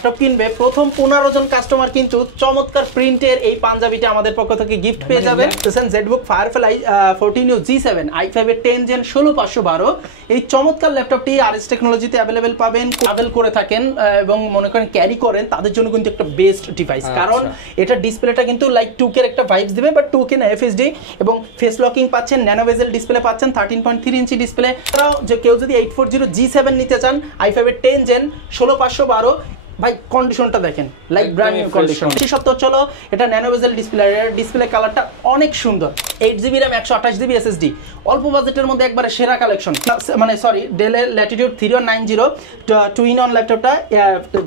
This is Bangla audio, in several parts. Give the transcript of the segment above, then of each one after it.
ল্যাপটপ কিনবে প্রথম 15 জন কাস্টমার কিন্তু চমৎকার প্রিন্টের এই পাঞ্জাবিটা আমাদের পক্ষ থেকে গিফট পেয়ে যাবেন। ZBook firefly 14U G7 i5 এর 10 Gen 16512 এই চমৎকার ল্যাপটপটি আরএস টেকনোলজিতে अवेलेबल পাবেন। ট্রাভেল করে থাকেন এবং মনে করেন ক্যারি করেন তাদের জন্য কিন্তু একটা বেস্ট ডিভাইস, কারণ এটা ডিসপ্লেটা কিন্তু লাইক 2K এর একটা ভাইবস দিবে, বাট 2K না FHD, এবং ফেস লকিং পাচ্ছেন, ন্যানো বেজেল ডিসপ্লে পাচ্ছেন, 13.3 ইঞ্চি ডিসপ্লে। এছাড়াও যে কেউ যদি 840 G7 নিতে চান i5 এর 10 Gen 16512 ভাই কন্ডিশনটা দেখেন লাইক ব্র্যান্ড নিউ কন্ডিশন। সত্য চলো এটা ন্যানো বেজেল ডিসপ্লে কালারটা অনেক সুন্দর। 8GB RAM 128GB SSD অল্প বাজেটের মধ্যে একবারে সেরা কালেকশন। মানে সরি ডেলের ল্যাটিটিউড 3190 টু ইন অন ল্যাপটপটা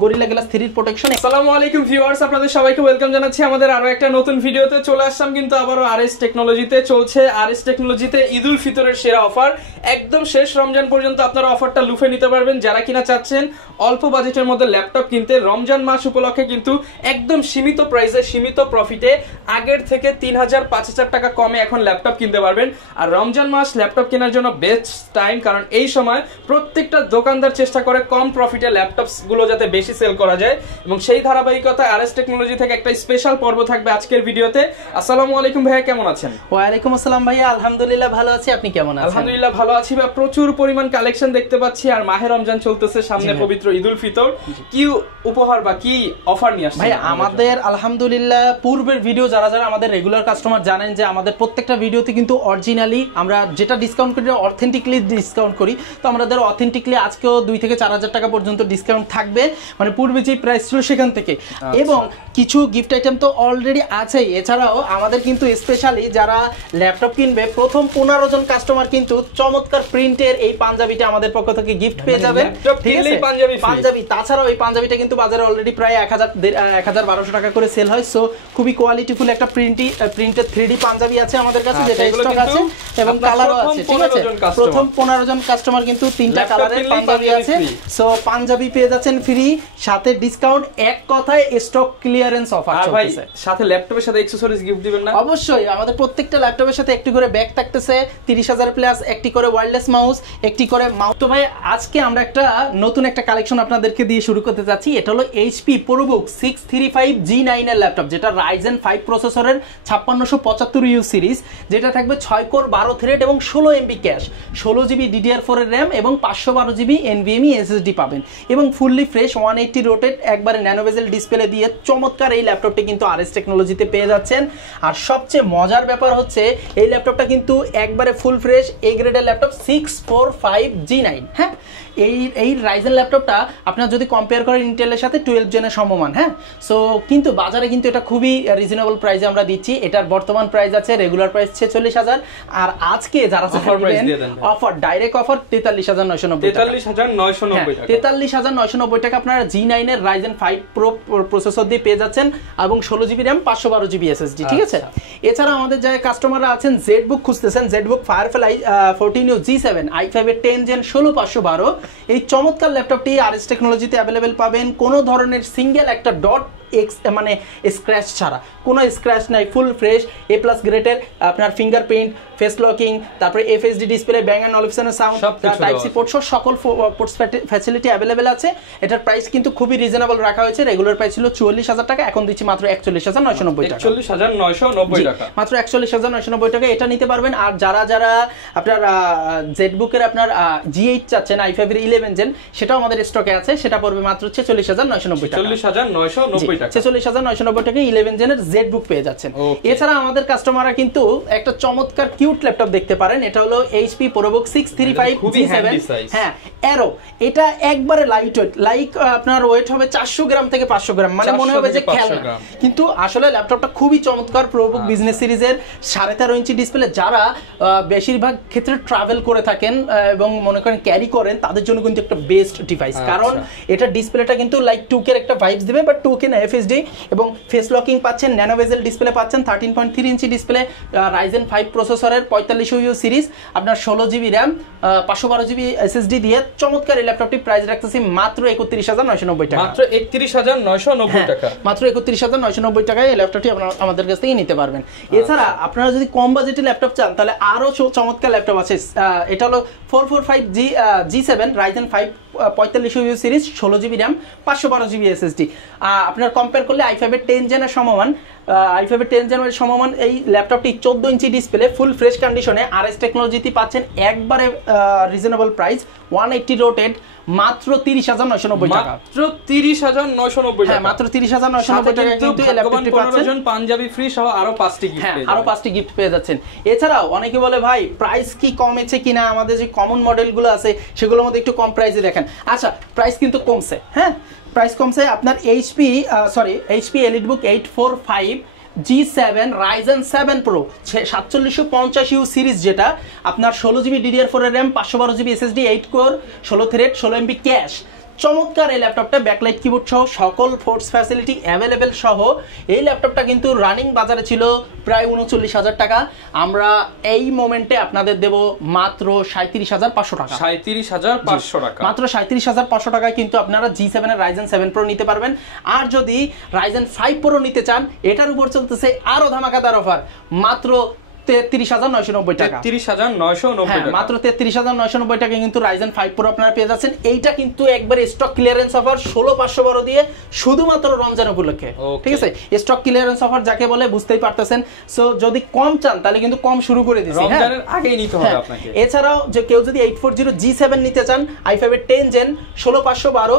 গরিলা গ্লাস 3 এর প্রোটেকশন। আসসালামু আলাইকুম ভিউয়ার্স, আপনাদের সবাইকে ওয়েলকাম জানাচ্ছি আমাদের আরো একটা নতুন ভিডিওতে। চলে আসলাম কিন্তু আবারও আরএস টেকনোলজিতে। চলছে আরএস টেকনোলজিতে ঈদ উল ফিতরের সেরা অফার, একদম শেষ রমজান পর্যন্ত আপনারা অফারটা লুফে নিতে পারবেন। যারা কিনা চাচ্ছেন অল্প বাজেটের মধ্যে ল্যাপটপ কিনতে, রমজান মাস উপলক্ষে কিন্তু একদম সীমিত প্রাইসে সীমিত প্রফিটে আগের থেকে 3000-5000 টাকা কমে এখন ল্যাপটপ কিনতে পারবেন। আর রমজান মাস ল্যাপটপ কেনার জন্য বেস্ট টাইম, কারণ এই সময় প্রত্যেকটা দোকানদার চেষ্টা করে কম প্রফিটে ল্যাপটপস গুলো যাতে বেশি সেল করা যায়, এবং সেই ধারাবাহিকতায় আরএস টেকনোলজি থেকে একটা স্পেশাল পর্ব থাকবে আজকের ভিডিওতে। আসসালামু আলাইকুম ভাইয়া, কেমন আছেন? ওয়ালাইকুম আসসালাম ভাইয়া, আলহামদুলিল্লাহ ভালো আছি, আপনি কেমন আছেন? আলহামদুলিল্লাহ ভালো আছি ভাই। প্রচুর পরিমাণ কালেকশন দেখতে পাচ্ছি, আর মাহে রমজান চলতেছে সামনে, পবিত্র ঈদ উল ফিতর। কি উপহার বা কি অফার নিয়ে আসছে ভাই আমাদের? আলহামদুলিল্লাহ পূর্বের ভিডিও যারা যারা আমাদের রেগুলার কাস্টমার জানেন যে আমাদের প্রত্যেকটা ভিডিওতে কিন্তু অরিজিনালি আমরা যেটা ডিসকাউন্ট করি অথেন্টিকলি ডিসকাউন্ট করি। তো আমাদের অথেন্টিকলি আজকেও 2 থেকে 4000 টাকা পর্যন্ত ডিসকাউন্ট থাকবে, মানে পূর্বে যে প্রাইস ছিল সেখান থেকে। এবং কিছু গিফট আইটেম তো অলরেডি আছেই। এছাড়াও আমাদের কিন্তু স্পেশালি যারা ল্যাপটপ কিনবে প্রথম 15 জন কাস্টমার কিন্তু চমৎকার প্রিন্টের এই পাঞ্জাবিটা আমাদের পক্ষ থেকে গিফট পেয়ে যাবেন। ঠিক আছে, পাঞ্জাবি। তাছাড়াও এই পাঞ্জাবিটা কিন্তু বাজারে অলরেডি প্রায় 1000-1200 টাকা করে সেল হয়। সো খুবই কোয়ালিটিফুল একটা প্রিন্টেড 3D পাঞ্জাবি আছে আমাদের কাছে, যেটা স্টক আছে এবং কালারও আছে। ঠিক আছে, প্রথম 15 জন কাস্টমার কিন্তু 3টা কালারের পাঞ্জাবি আছে। সো পাঞ্জাবি পেয়ে যাচ্ছেন ফ্রি, সাথে ডিসকাউন্ট, এক কথায় স্টক ক্লিয়ারেন্স অফার চলতেছে। সাথে ল্যাপটপের সাথে অ্যাকসেসরিজ গিফট দিবেন না? অবশ্যই, আমাদের প্রত্যেকটা ল্যাপটপের সাথে একটি করে ব্যাগ থাকতেছে, 30000 প্লাস, একটি করে ওয়্যারলেস মাউস, একটি করে মাউস। তো ভাই আজকে আমরা একটা নতুন একটা কালেকশন আপনাদেরকে দিয়ে শুরু করতে যাচ্ছি। এটা হলো HP ProBook 635 G9 এর ল্যাপটপ, যেটা Ryzen 5 প্রসেসরের 5675U সিরিজ, যেটা থাকবে 6 কোর 12 থ্রেড এবং 16 MB ক্যাশ, 16GB DDR4 এর RAM এবং 512GB NVMe SSD পাবেন, এবং ফুললি ফ্রেশ 180 রোটেট একবারে ন্যানো বেজেল ডিসপ্লে দিয়ে চমৎকার এই ল্যাপটপটি কিন্তু আরএস টেকনোলজিতে পেয়ে যাচ্ছেন। আর সবচেয়ে মজার ব্যাপার হচ্ছে এই ল্যাপটপটা কিন্তু একবারে ফুল ফ্রেশ এ গ্রেডের ল্যাপটপ 645 G9। হ্যাঁ, এই রাইজেন ল্যাপটপটা আপনার যদি কম্পেয়ার করেন ইন্টেলের সাথে 12 জেনের সমমান। হ্যাঁ, সো কিন্তু বাজারে কিন্তু এটা খুবই রিজনেবল প্রাইসে আমরা দিচ্ছি। এটার বর্তমান প্রাইস আছে, রেগুলার প্রাইস 46000, আর আজকে যারা অফার ডাইরেক্ট অফার 43990 43990 টাকা আপনারা G9 এর Ryzen 5 Pro প্রসেসর দিয়ে পেয়ে যাচ্ছেন, এবং 16GB RAM 512GB SSD। ঠিক আছে, এছাড়া আমাদের যারা কাস্টমাররা আছেন জেডবুক খুঁজতেছেন, ZBook firefly 14U G7 i5 এর 10 Gen 16512 এই চমৎকার ল্যাপটপটি আরএস টেকনোলজিতে अवेलेबल পাবেন। কোনো ধরনের সিঙ্গেল একটা ডট মানে স্ক্র্যাচ ছাড়া, কোনো স্ক্র্যাচ নাই, ফুল ফ্রেশ A+ গ্রেডের আপনার ফিঙ্গারপ্রিন্ট, ফেস লকিং, তারপরে FHD ডিসপ্লে, ব্যাং অ্যান্ড অলিভসনের সাউন্ড, টাইপ সি পোর্ট সহ সকল পোর্টস ফ্যাসিলিটি अवेलेबल আছে। এটার প্রাইস কিন্তু খুবই রিজনেবল রাখা হয়েছে। রেগুলার প্রাইস ছিল 44000 টাকা, এখন দিচ্ছি মাত্র 41990 টাকা। 41990 টাকা, মাত্র 41990 টাকা এটা নিতে পারবেন। আর যারা যারা আপনার জেডবুকের আপনার G8 চাচ্ছেন i5 এর 11 জেন, সেটাও আমাদের স্টকে আছে, সেটা পড়বে মাত্র 44990 টাকা। 44990 টাকা, 44990 টাকা 11 জেনের জেডবুক পেয়ে যাচ্ছেন। এছাড়া আমাদের কাস্টমাররা কিন্তু একটা চমৎকার কিউট ল্যাপটপ দেখতে পারেন। এটা হলো HP ProBook 635 G7। হ্যাঁ, অ্যারো, এটা একবারে লাইট ওয়েট, লাইক আপনার ওয়েট হবে 400 গ্রাম থেকে 500 গ্রাম, মানে মনে হবে যে খেলনা, কিন্তু আসলে ল্যাপটপটা খুবই চমৎকার। ProBook বিজনেস সিরিজের 13.5 ইঞ্চি ডিসপ্লে। যারা বেশিরভাগ ক্ষেত্রে ট্রাভেল করে থাকেন এবং মনে করেন ক্যারি করেন তাদের জন্য কিন্তু একটা বেস্ট ডিভাইস, কারণ এটা ডিসপ্লেটা কিন্তু লাইক 2K এর একটা ভাইবস দিবে, বাট 2K না FHD, এবং ফেস লকিং পাচ্ছেন, ন্যানো বেজেল ডিসপ্লে পাচ্ছেন, 13.3 ইঞ্চি ডিসপ্লে, Ryzen 5 প্রসেসরের 45U সিরিজ, আপনার 16GB RAM 512GB SSD দিয়ে চমৎকার এই ল্যাপটপটি প্রাইস রাখতেছি মাত্র 31990 টাকা। মাত্র 31990 টাকা, মাত্র 31990 টাকায় এই ল্যাপটপটি আপনারা আমাদের কাছ থেকে নিতে পারবেন। এছাড়া আপনারা যদি কম বাজেটে ল্যাপটপ চান তাহলে আরো চমৎকার ল্যাপটপ আছে। এটা হলো 445 G7 Ryzen 5 45 series 16GB RAM 512GB SSD। আপনার কম্পেয়ার করলে i5 এর 10 জেনের সমমান i5 এর 10 জেনের সমমান এই ল্যাপটপটি 14 ইঞ্চি ডিসপ্লে ফুল ফ্রেশ কন্ডিশনে RS টেকনোলজিতে পাচ্ছেন একবারে রিজনেবল প্রাইস 180 রোটেড মাত্র 30,990 টাকা। মাত্র 30,990 টাকা। হ্যাঁ মাত্র 30,990 টাকা কিন্তু এই ল্যাপটপটি পাচ্ছেন। 15 পাঞ্জাবি ফ্রি সহ আরো 5টি গিফট পেয়ে যাবেন। আরো 5টি গিফট পেয়ে যাচ্ছেন। এছাড়াও অনেকে বলে ভাই প্রাইস কি কমেছে কিনা, আমাদের যে কমন মডেলগুলো আছে সেগুলোর মধ্যে একটু কম প্রাইসে দেখেন। আচ্ছা প্রাইস কিন্তু কমছে, হ্যাঁ প্রাইস কমছে। আপনার HP EliteBook 845 G7 Ryzen 7 Pro 4750U series, যেটা আপনার 16GB DDR4 এর RAM 512GB SSD 8 core 16 thread 16MB cash. চমৎকার এই ল্যাপটপটা ব্যাকলাইট কিবোর্ড সহ সকল ফোর্স ফ্যাসিলিটি অ্যাভেলেবেল সহ এই ল্যাপটপটা কিন্তু রানিং বাজারে ছিল প্রায় 39,000 টাকা। আমরা এই মোমেন্টে আপনাদের দেব মাত্র 37,500 টাকা। 37,500 টাকা, মাত্র 37,500 টাকায় কিন্তু আপনারা G7 এর Ryzen 7 Pro নিতে পারবেন। আর যদি Ryzen 5 Pro নিতে চান, এটার উপর চলতেছে আরো ধামাকাদার অফার, মাত্র 33,990 টাকা। 33,990 টাকা, মাত্র 33,990 টাকা কিন্তু Ryzen 5 Pro আপনারা পেয়ে যাচ্ছেন। এইটা কিন্তু একবার স্টক ক্লিয়ারেন্স অফার 16,512 দিয়ে শুধুমাত্র রমজান উপলক্ষে, ঠিক আছে? স্টক ক্লিয়ারেন্স অফার যাকে বলে বুঝতেই পারতেছেন। সো যদি কম চান তাহলে কিন্তু কম শুরু করে দিছি, রমজানের আগেই নিতে হবে আপনাকে। এছাড়াও যে কেউ যদি 840 G7 নিতে চান i5 এর 10 জেন 16,512,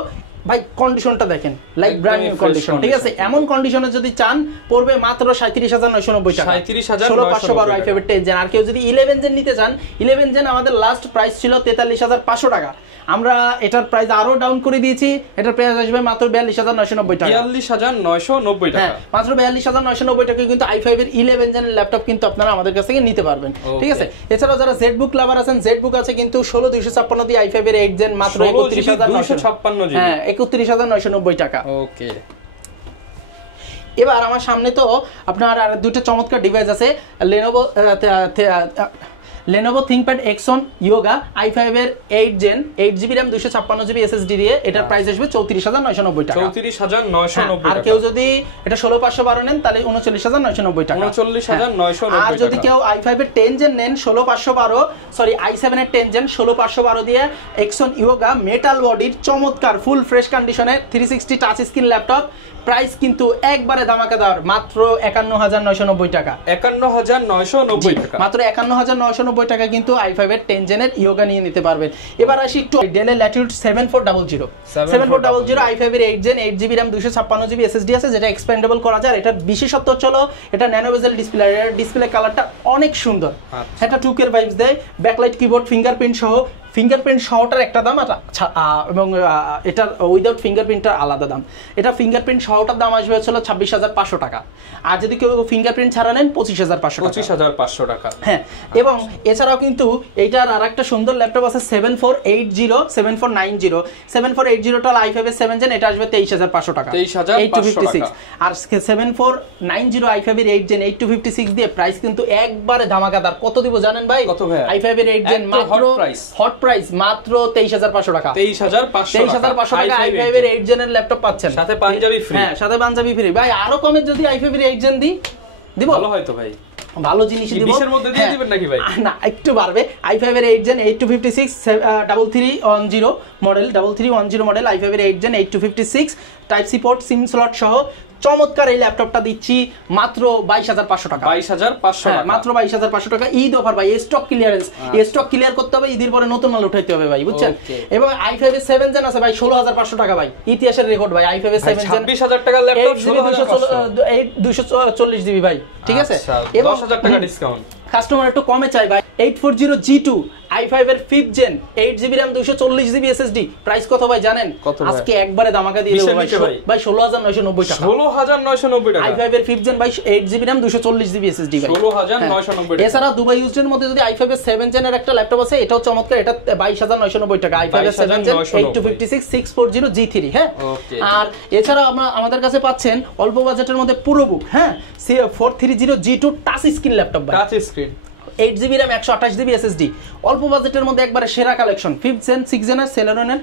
ভাই কন্ডিশনটা দেখেন লাইক ব্র্যান্ড নিউ কন্ডিশন, ঠিক আছে? এমন কন্ডিশনে যদি চান পড়বে মাত্র 37,990 টাকা। 16,512 i5 এর 10 জেন। আর কেউ যদি 11 জেন নিতে চান, 11 জেন আমাদের লাস্ট প্রাইস ছিল 43,500 টাকা। আমরা এটার প্রাইস আরো ডাউন করে দিয়েছি, এটার প্রাইস আসবে মাত্র 42,990 টাকা। 42,990 টাকা, মাত্র 42,990 টাকা কিন্তু i5 এর 11 জেনের ল্যাপটপ কিন্তু আপনারা আমাদের কাছ থেকে নিতে পারবেন, ঠিক আছে? এছাড়াও যারা ZBook লাভার আছেন, ZBook আছে কিন্তু 16,256 দিয়ে i5 এর 8 জেন মাত্র 31,256 জিবি, হ্যাঁ 31,990 টাকা। ওকে। এবার আমার সামনে তো আপনার আর দুটো চমৎকার ডিভাইস আছে, Lenovo ThinkPad Exxon Yoga i5 এর 8 gen 8GB RAM 256GB SSD দিয়ে এটার প্রাইস আসবে 34,990 টাকা। 34,990 আর কেউ যদি এটা 16,512 নেন তাহলে 39,990 টাকা। 39,990 আর যদি কেউ i5 এর 10 জেন নেন 16,512, সরি i7 এর 10 জেন 16,512 দিয়ে Exxon Yoga মেটাল বডির চমৎকার ফুল ফ্রেশ কন্ডিশনে 360 টাচ স্ক্রিন ল্যাপটপ, প্রাইস কিন্তু একবারে ধামাকাদার মাত্র 51,990 টাকা। 51,990 টাকা, মাত্র 51,990 টাকা কিন্তু i5 এর 10 জেনের ইয়োগা নিয়ে নিতে পারবেন। এবার আসি একটু Dell এর Latitude 7400 i5 এর 8 gen 8GB RAM 256GB SSD আছে, যেটা এক্সপেন্ডেবল করা যায়। এটা বিশেষত্ব হলো এটা ন্যানো বেজেল ডিসপ্লে, এর ডিসপ্লে কালারটা অনেক সুন্দর, এটা 2K ভাইবস দেয়। ব্যাকলাইট কিবোর্ড ফিঙ্গারপ্রিন্ট সহ, ফিঙ্গারপ্রিন্ট সহটার একটা দাম এবং এটার উইদাউট ফিঙ্গারপ্রিন্টটার আলাদা দাম। এটা ফিঙ্গারপ্রিন্ট সহটার দাম আসবে হচ্ছে 26,500 টাকা। আর যদি কেউ ফিঙ্গারপ্রিন্ট ছাড়া নেন 25,500 টাকা। হ্যাঁ, এবং এছাড়াও কিন্তু এইটার আর একটা সুন্দর ল্যাপটপ আছে 7480 টা i5 এর 7 জেন, এটা আসবে 23,500 টাকা। 23,500 আর 7490 i5 এর 8 জেন 8256 দিয়ে প্রাইস কিন্তু একবারে ধামাকাদার। কত দিব জানেন ভাই? কত ভাই? i5 এর 8 জেন মাত্র হট প্রাইস মাত্র 23,500 টাকা। 23,500 টাকা i5 এর 8 জেনের ল্যাপটপ পাচ্ছেন, সাথে পাঞ্জাবি ফ্রি। হ্যাঁ, সাথে পাঞ্জাবি ফ্রি। ভাই আরো কমে যদি i5 এর 8 জেন দিব ভালো হয় তো ভাই, ভালো জিনিস দিব। 20 এর মধ্যে দিয়ে দিবেন নাকি ভাই? না, একটু বাড়বে। i5 এর 8 জেন 8256 3310 মডেল, 3310 মডেল i5 এর 8 gen 8256 type C port SIM slot সহ চমৎকার এই ল্যাপটপটা দিচ্ছি মাত্র 22,500 টাকা। 22,500 টাকা, মাত্র 22,500 টাকা। ঈদ অফার ভাই, স্টক ক্লিয়ারেন্স, স্টক ক্লিয়ার করতে হবে, ঈদের পরে নতুন মাল উঠাইতে হবে ভাই, বুঝছেন? এবং i5 এর 7 জেন আছে ভাই 16,500 টাকা ভাই, ইতিহাসের রেকর্ড ভাই। i5 এর 7 জেন 26,000 টাকার ল্যাপটপ 240GB ভাই, ঠিক আছে? এবং 10,000 টাকা ডিসকাউন্ট। কাস্টমার একটু কমে চাই ভাই। 840 G2 i5 এর 5 gen 8GB RAM 240GB SSD, price কত ভাই জানেন? আজকে একবারে ধামাকা দিয়ে দেব ভাই, 16,990 টাকা। 16,990 টাকা i5 এর 5 জেন ভাই 8GB RAM 240GB SSD ভাই, 16,990 টাকা। এছাড়া দুবাই ইউজের মধ্যে যদি i5 এর 7 জেন এর একটা ল্যাপটপ আছে, এটাও চমৎকার, এটা 22,990 টাকা। i5 এর 7 জেন 8256 640 G3, হ্যাঁ। আর এছাড়া আমাদের কাছে পাচ্ছেন অল্প বাজেটের মধ্যে পুরোবুক, হ্যাঁ, 430 G2 টাচ স্ক্রিন ল্যাপটপ ভাই, touch screen 8GB RAM 128GB SSD, অল্প বাজেটের মধ্যে একবারে সেরা কালেকশন। 5th জেন 6 জেনের সেলেরনের,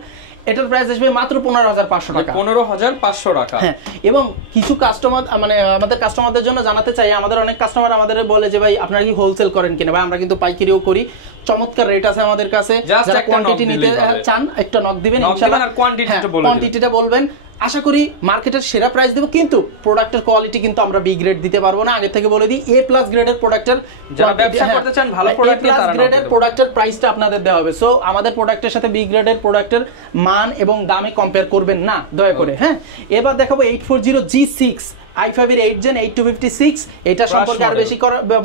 এটার প্রাইস আসবে মাত্র 15,500 টাকা। 15,500 টাকা। হ্যাঁ, এবং কিছু কাস্টমার মানে আমাদের কাস্টমারদের জন্য জানাতে চাই, আমাদের অনেক কাস্টমার আমাদের বলে যে ভাই আপনারা কি হোলসেল করেন কিনা? ভাই আমরা কিন্তু পাইকারিও করি। চমৎকার রেট আছে আমাদের কাছে। যারা কোয়ান্টিটি নিতে চান একটা নক দিবেন, ইনশাআল্লাহ কোয়ান্টিটিটা বলবেন। আশা করি মার্কেটের সেরা প্রাইস দেব, কিন্তু প্রোডাক্টের কোয়ালিটি কিন্তু আমরা বি গ্রেড দিতে পারবো না। আগে থেকে বলে দিই, এ প্লাস গ্রেডের প্রোডাক্টের, যারা ব্যবসা করতে চান ভালো প্রোডাক্ট নিয়ে তারা গ্রেডের প্রোডাক্টের প্রাইসটা আপনাদের দেওয়া হবে। সো আমাদের প্রোডাক্টের সাথে বি গ্রেডের প্রোডাক্টের মান এবং দামে কম্পেয়ার করবেন না দয়া করে। হ্যাঁ, এবার দেখাবো 840G6 i5 এর 8 Gen 8256। এটা সম্পর্কে আর বেশি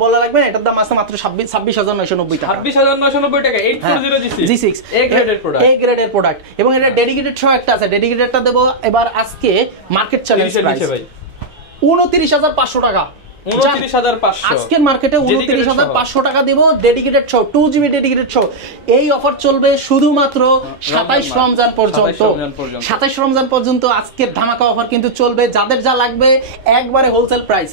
বলা লাগবে না, এটার দাম আছে মাত্র 26,990 টাকা। 26,990 টাকা 840G6 এ গ্রেডের প্রোডাক্ট এবং এটা ডেডিকেটেড সহ একটা আছে। ডেডিকেটেডটা দেব এবার আজকে মার্কেট চ্যালেঞ্জ প্রাইস 29,500 টাকা। 29,500 আজকের মার্কেটে 29,500 টাকা দেব ডেডিকেটেড সহ, 2GB ডেডিকেটেড সহ। এই অফার চলবে শুধুমাত্র 27 রমজান পর্যন্ত। 27 রমজান পর্যন্ত আজকের ধামাকা অফার কিন্তু চলবে। যাদের যা লাগবে একবারে হোলসেল প্রাইস,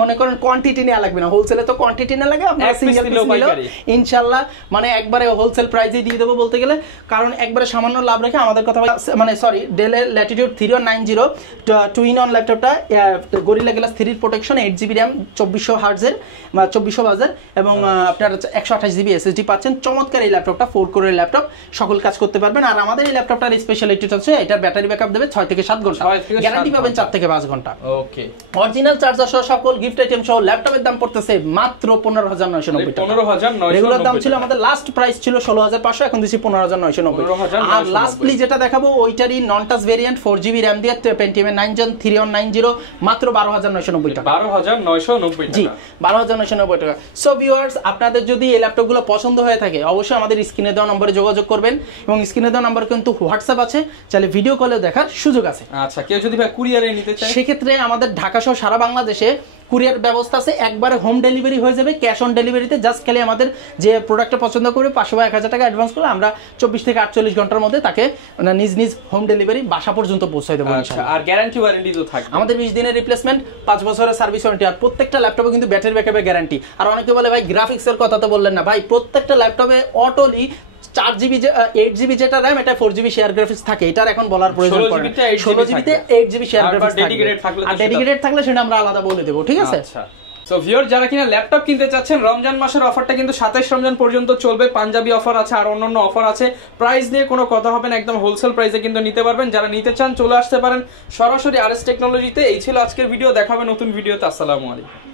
মনে করেন কোয়ান্টিটি নেওয়া লাগবে না, হোলসেলে তো কোয়ান্টিটি না লাগে, আপনারা সিঙ্গেল পিস নিলেও ইনশাআল্লাহ মানে একবারে হোলসেল প্রাইসে দিয়ে দেবো বলতে গেলে। কারণ একবারে সামান্য লাভ রেখে আমাদের কথা মানে সরি, ডেলের ল্যাটিটিউড 3190 2-in-1 ল্যাপটপটা gorilla glass 3 protection, 8GB RAM, 2400 হার্টজের 2400 বাজের এবং আপনার 128GB SSD পাচ্ছেন। চমৎকার এই ল্যাপটপটা 4 কোরের ল্যাপটপ, সকল কাজ করতে পারবেন। আর আমাদের এই ল্যাপটপটার স্পেশালিটিটা হচ্ছে এটার ব্যাটারি ব্যাকআপ দেবে 6 থেকে 7 ঘন্টা, গ্যারান্টি পাবেন 4 থেকে 5 ঘন্টা। ওকে, অরিজিনাল চার্জার সহ সকল গিফট আইটেম সহ ল্যাপটপের দাম পড়তেছে মাত্র 15,990 টাকা। 15,990 রেগুলার দাম ছিল আমাদের, লাস্ট প্রাইস ছিল 16,500, এখন দিছি 15,990। আর লাস্টলি যেটা দেখাবো ওইটারই non touch variant 4GB RAM দিয়ে Pentium 9 Gen 3190 মাত্র 12,990 টাকা। 12,990 টাকা। জি, 12,990 টাকা। সো ভিউয়ার্স, আপনাদের যদি এই ল্যাপটপগুলো পছন্দ হয়ে থাকে অবশ্যই আমাদের স্ক্রিনে দেওয়া নম্বরে যোগাযোগ করবেন, এবং স্ক্রিনে দেওয়া নম্বর কিন্তু হোয়াটসঅ্যাপ আছে, চাইলে ভিডিও কলে দেখার সুযোগ আছে। আচ্ছা, কেউ যদি ভাই কুরিয়ারে নিতে চায় সেক্ষেত্রে আমাদের ঢাকা সহ সারা বাংলাদেশে কুরিয়ার ব্যবস্থা আছে, একবারে হোম ডেলিভারি হয়ে যাবে, ক্যাশ অন ডেলিভারিতে। জাস্ট খালি আমাদের যে প্রোডাক্টটা পছন্দ করবে 500 বা 1000 টাকা অ্যাডভান্স করলে আমরা 24 থেকে 48 ঘন্টার মধ্যে তাকে নিজ নিজ হোম ডেলিভারি বাসা পর্যন্ত পৌঁছায় দেবো। আর গ্যারান্টি ওয়ারেন্টি তো থাকবে আমাদের 20 দিনের রিপ্লেসমেন্ট, 5 বছরের সার্ভিস ওয়ারেন্টি, আর প্রত্যেকটা ল্যাপটপে কিন্তু ব্যাটারি ব্যাকআপের গ্যারান্টি। আর অনেকে বলে ভাই গ্রাফিক্সের কথা তো বললেন না। ভাই প্রত্যেকটা ল্যাপটপে অটোলি 4GB 8GB যেটা RAM, এটা 4GB শেয়ার গ্রাফিক্স থাকে, এটার এখন বলার প্রয়োজন পড়ে না। 16GB তে 8GB শেয়ার গ্রাফিক্স থাকবে, আর ডেডিকেটেড থাকলে সেটা আমরা আলাদা বলে দেব, ঠিক আছে? আচ্ছা, সো ভিউয়ার যারা কিনা ল্যাপটপ কিনতে চাচ্ছেন, রমজান মাসের অফারটা কিন্তু 27 রমজান পর্যন্ত চলবে। পাঞ্জাবি অফার আছে আর অন্যান্য অফার আছে। প্রাইস নিয়ে কোনো কথা হবে না, একদম হোলসেল প্রাইসে কিন্তু নিতে পারবেন। যারা নিতে চান চলে আসতে পারেন সরাসরি আরএস টেকনোলজিতে। এই ছিল আজকের ভিডিও, দেখা হবে নতুন ভিডিওতে। আসসালামু আলাইকুম।